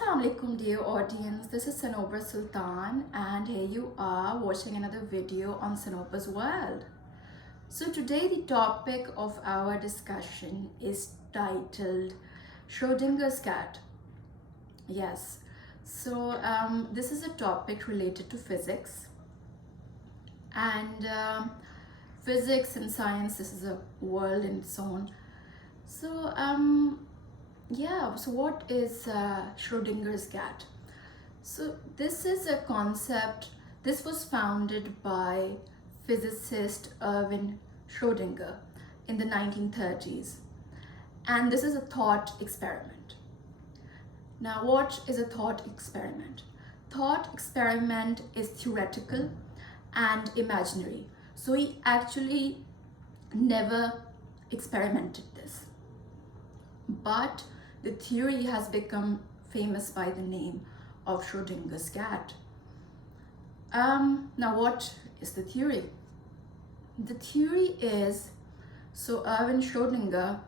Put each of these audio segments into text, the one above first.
Assalamu alaikum dear audience, this is Sanoba Sultan and here you are watching another video on Sanoba's World. So today the topic of our discussion is titled Shrodinger's Cat. Yes, so this is a topic related to physics and physics and science. This is a world in its own. So so what is Shrodinger's cat? So this is a concept, this was founded by physicist Erwin Schrödinger in the 1930s, and this is a thought experiment. Now what is a thought experiment? Thought experiment is theoretical and imaginary. So he actually never experimented this, but the theory has become famous by the name of Shrodinger's cat. Now what is the theory? The theory is, so Erwin Schrödinger,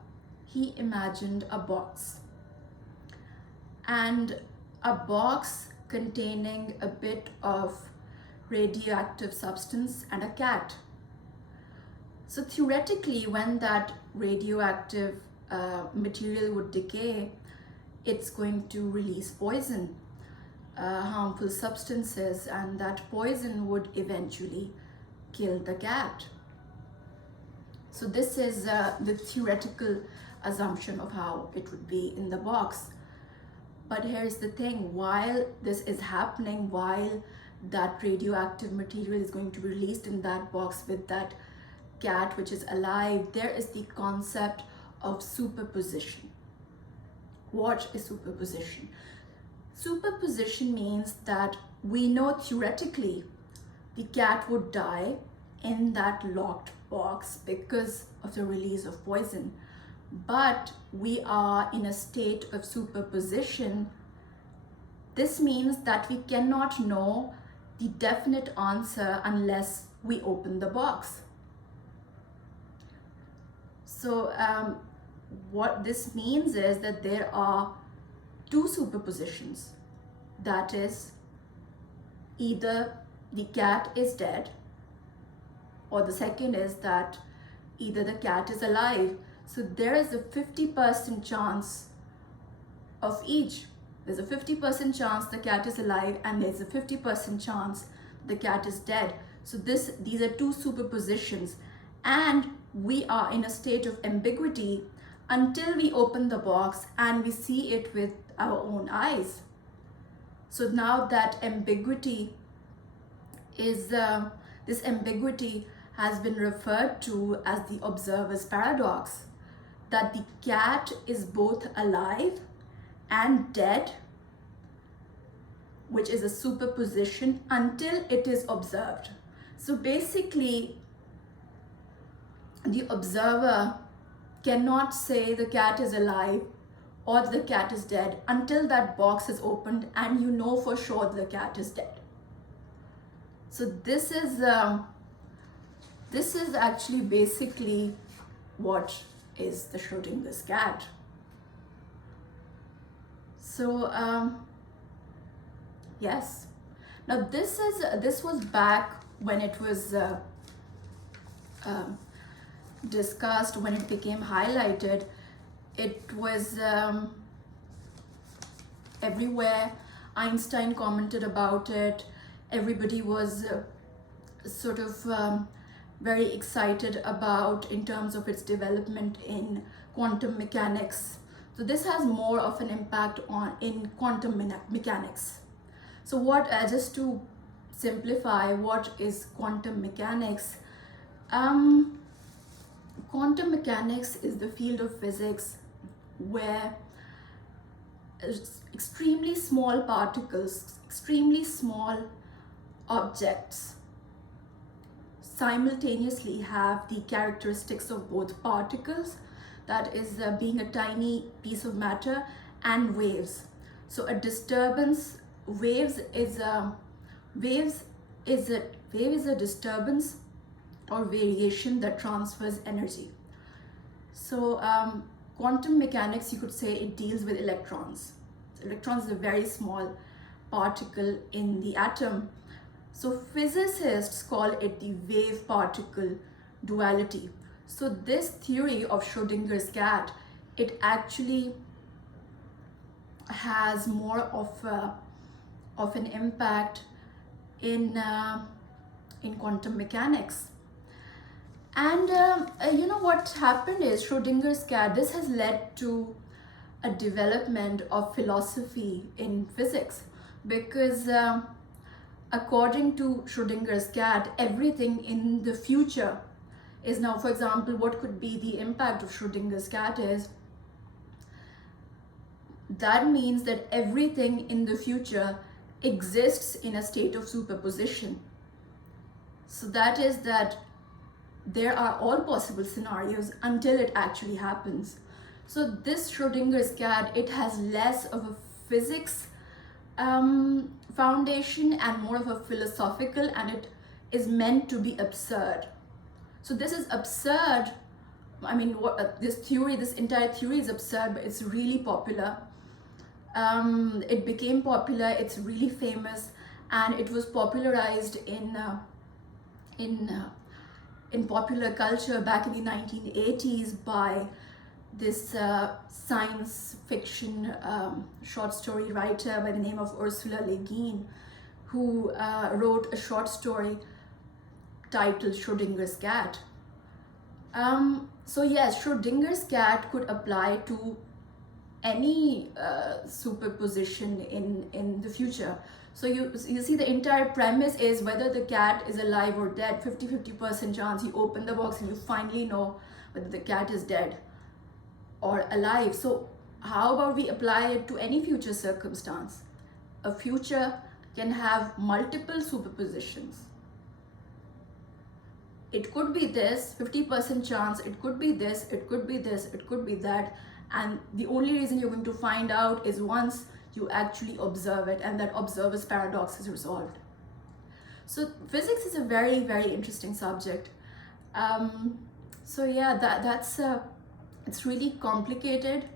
he imagined a box, and a box containing a bit of radioactive substance and a cat. So theoretically, when that radioactive material would decay, it's going to release poison, harmful substances, and that poison would eventually kill the cat. So this is the theoretical assumption of how it would be in the box. But here's the thing, while this is happening, while that radioactive material is going to be released in that box with that cat which is alive, there is the concept of superposition. What is superposition? Superposition means that we know theoretically the cat would die in that locked box because of the release of poison, but we are in a state of superposition. This means that we cannot know the definite answer unless we open the box. So what this means is that there are two superpositions. That is, either the cat is dead, or the second is that either the cat is alive. So there is a 50% chance of each. There's a 50% chance the cat is alive, and there's a 50% chance the cat is dead. So these are two superpositions, and we are in a state of ambiguity until we open the box and we see it with our own eyes. So now that ambiguity is, this ambiguity has been referred to as the observer's paradox, that the cat is both alive and dead, which is a superposition until it is observed. So basically, the observer cannot say the cat is alive or the cat is dead until that box is opened and you know for sure the cat is dead. So this is actually basically what is the Schrodinger's cat. So yes, now this was back when it was discussed, when it became highlighted. It was everywhere. Einstein commented about it. Everybody was sort of very excited about in terms of its development in quantum mechanics. So this has more of an impact in quantum mechanics. So what, just to simplify, what is quantum mechanics? Quantum mechanics is the field of physics where extremely small particles, extremely small objects simultaneously have the characteristics of both particles, that is being a tiny piece of matter, and waves. So a disturbance, waves is a disturbance or variation that transfers energy. So quantum mechanics, you could say, it deals with electrons. Electron is a very small particle in the atom. So physicists call it the wave particle duality. So this theory of Schrodinger's cat, it actually has more of an impact in quantum mechanics. And you know what happened is Schrodinger's cat, this has led to a development of philosophy in physics, because according to Schrodinger's cat, everything in the future is now, for example, what could be the impact of Schrodinger's cat is, that means that everything in the future exists in a state of superposition. So that is that there are all possible scenarios until it actually happens. So this Schrodinger's cat, it has less of a physics foundation and more of a philosophical, and it is meant to be absurd. So this is absurd. I mean, this theory, this entire theory is absurd, but it's really popular. It became popular, it's really famous, and it was popularized in popular culture back in the 1980s by this science fiction short story writer by the name of Ursula Le Guin, who wrote a short story titled Schrodinger's Cat. So yes, Schrodinger's cat could apply to any superposition in the future. So you see, the entire premise is whether the cat is alive or dead. 50-50% chance. You open the box and you finally know whether the cat is dead or alive. So how about we apply it to any future circumstance? A future can have multiple superpositions. It could be this, 50% chance, it could be this, it could be this, it could be that. And the only reason you're going to find out is once you actually observe it, and that observer's paradox is resolved. So physics is a very, very interesting subject. So yeah, that's it's really complicated.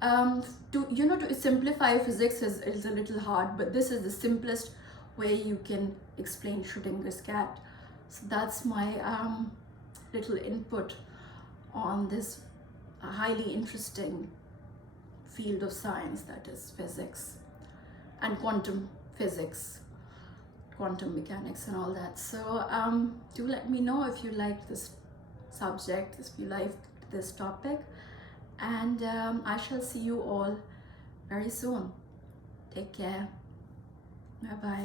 To simplify physics is a little hard, but this is the simplest way you can explain Schrodinger's cat. So that's my little input on this highly interesting field of science, that is physics and quantum physics, quantum mechanics and all that. So do let me know if you like this subject, if you like this topic, and I shall see you all very soon. Take care. Bye bye.